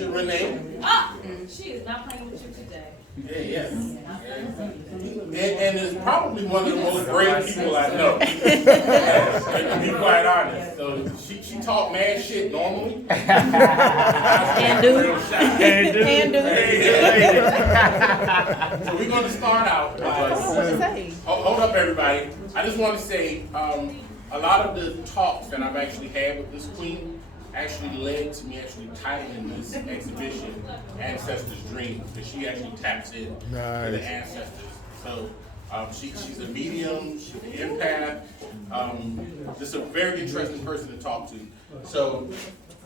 Tanisha Renee. She is not playing with you today. Yeah. And is probably one of the most brave people I know. To be quite honest. So she talk mad shit normally. And do. So we're going to start out by, hold up everybody. I just want to say a lot of the talks that I've actually had with this queen actually led to me actually titling this exhibition Ancestors' Dreams, because she actually taps in to the ancestors. So she's a medium, she's an empath, just a very interesting person to talk to. So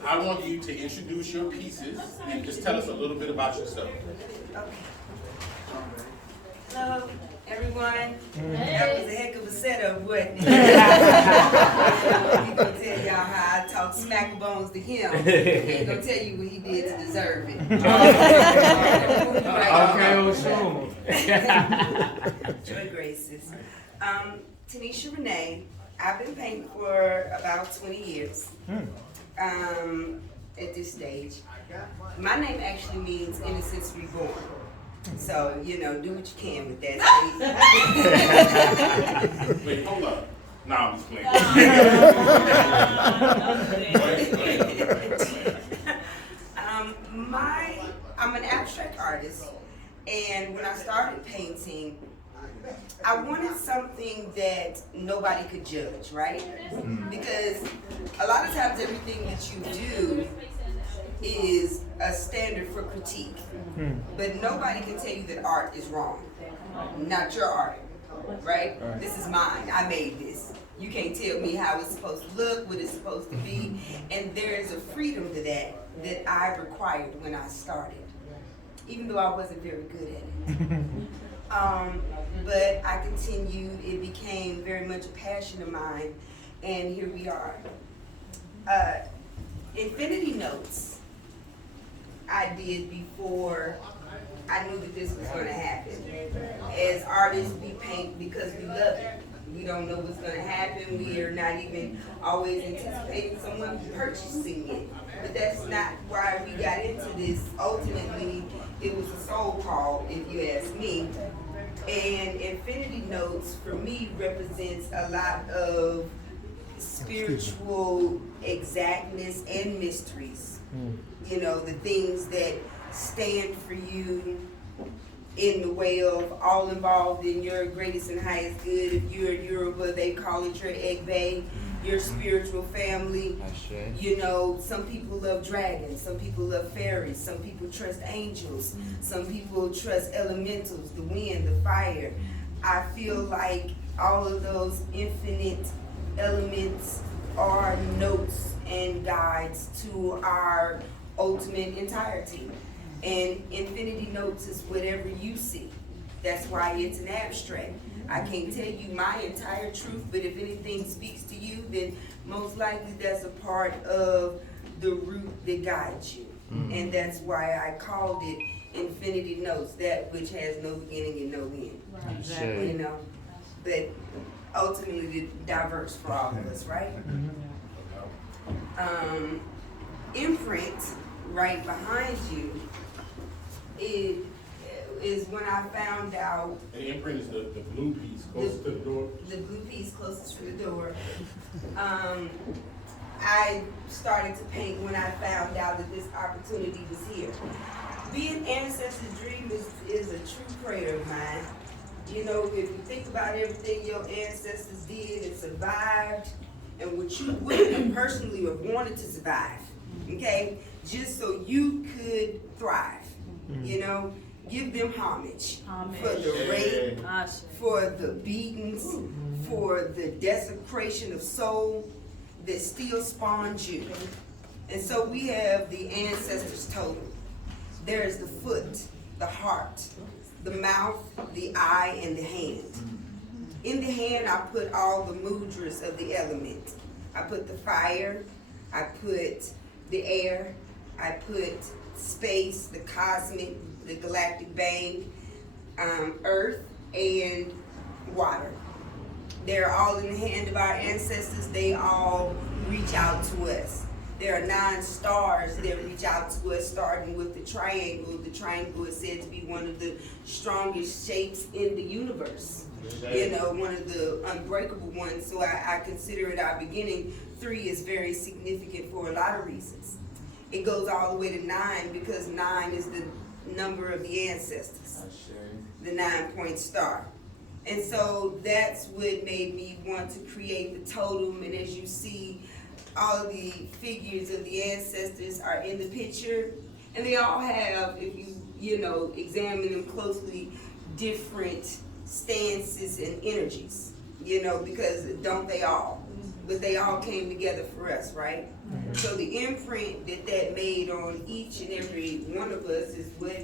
I want you to introduce your pieces and just tell us a little bit about yourself. Okay. Hello, everyone. That was a heck of a setup, wasn't it? He's gonna tell y'all how I talk smack bones to him. He's gonna tell you what he did to deserve it. Joy Graces. Tanisha Renee. I've been painting for about 20 years. At this stage. My name actually means innocence reborn. So, do what you can with that. Wait, hold up. No, I'm just playing. I'm an abstract artist, and when I started painting, I wanted something that nobody could judge, right? Because a lot of times everything that you do is a standard for critique. But nobody can tell you that art is wrong. Not your art, right? This is mine. I made this. You can't tell me how it's supposed to look, what it's supposed to be. And there is a freedom to that I required when I started, even though I wasn't very good at it. But I continued. It became very much a passion of mine, and here we are. Infinity Notes I did before I knew that this was going to happen. As artists, we paint because we love it. We don't know what's going to happen. We are not even always anticipating someone purchasing it. But that's not why we got into this. Ultimately, it was a soul call, if you ask me. And Infinity Notes, for me, represents a lot of spiritual exactness and mysteries. The things that stand for you in the way of all involved in your greatest and highest good. If you're in Yoruba, they call it your Egbe, your spiritual family. Some people love dragons, some people love fairies, some people trust angels, some people trust elementals, the wind, the fire. I feel like all of those infinite elements are notes and guides to our ultimate entirety. And Infinity Notes is whatever you see. That's why it's an abstract. I can't tell you my entire truth, but if anything speaks to you, then most likely that's a part of the root that guides you. And that's why I called it Infinity Notes, that which has no beginning and no end. Exactly. But ultimately diverse for all of us, right? Imprint, right behind you, is when I found out. The imprint is the blue piece closest to the door. The blue piece closest to the door. I started to paint when I found out that this opportunity was here. Being Ancestors' Dream is a true prayer of mine. If you think about everything your ancestors did and survived, and what you wouldn't personally have wanted to survive, okay? Just so you could thrive, give them homage. For the rape, for the beatings, for the desecration of soul that still spawned you. And so we have the ancestors total. There's the foot, the heart, the mouth, the eye, and the hand. In the hand, I put all the mudras of the element. I put the fire, I put the air, I put space, the cosmic, the galactic bang, earth, and water. They're all in the hand of our ancestors. They all reach out to us. there are 9 stars that reach out to us, starting with the triangle. The triangle is said to be one of the strongest shapes in the universe. You know, one of the unbreakable ones. So I consider it our beginning. 3 is very significant for a lot of reasons. It goes all the way to 9 because 9 is the number of the ancestors, the 9-point star. And so that's what made me want to create the totem. And as you see, all of the figures of the ancestors are in the picture, and they all have, if you know, examine them closely, different stances and energies, you know, because don't they all? But they all came together for us, right? So the imprint that made on each and every one of us is what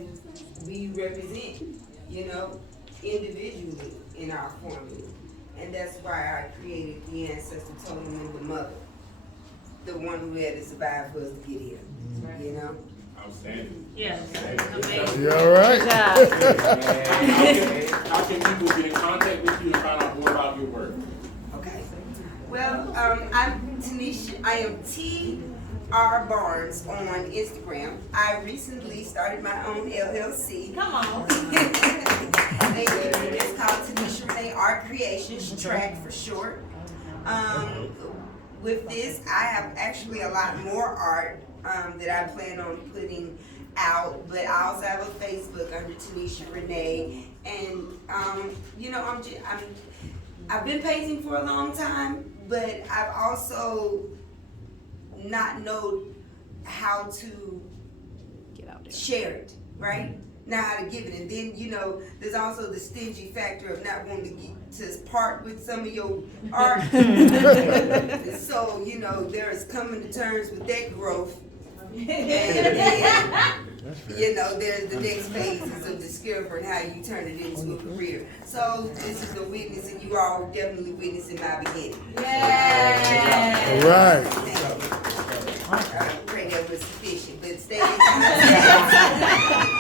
we represent, you know, individually in our formula. And that's why I created the ancestor totem and the mother, the one who had to survive for us to get here, you know? Outstanding. Yes. Amazing. You all right? How can people get in contact with you and find out more about your work? Okay. Well, I'm Tanisha. I am T.R. Barnes on Instagram. I recently started my own LLC. Come on. Thank you. It's called Tanisha Renee Art Creations, TRAC for short. With this, I have actually a lot more art that I plan on putting out, but I also have a Facebook under Tanisha Renee, and you know, I've been painting for a long time, but I've also not known how to Get out there. share it, right? Not how to give it, and then you know, there's also the stingy factor of not wanting to part with some of your art. So you know, there's coming to terms with that growth, and then, you know, there's the next phases of discovering how you turn it into a career. So this is a witness, and you are definitely witnessing my beginning. All right. Thank you. I pray that was sufficient, but stay in contact.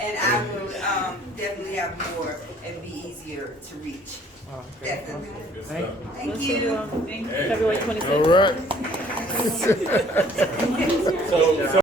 And I will definitely have more and be easier to reach. Definitely. Good stuff. Thank you. Thank you. Hey. February 26th. All right. So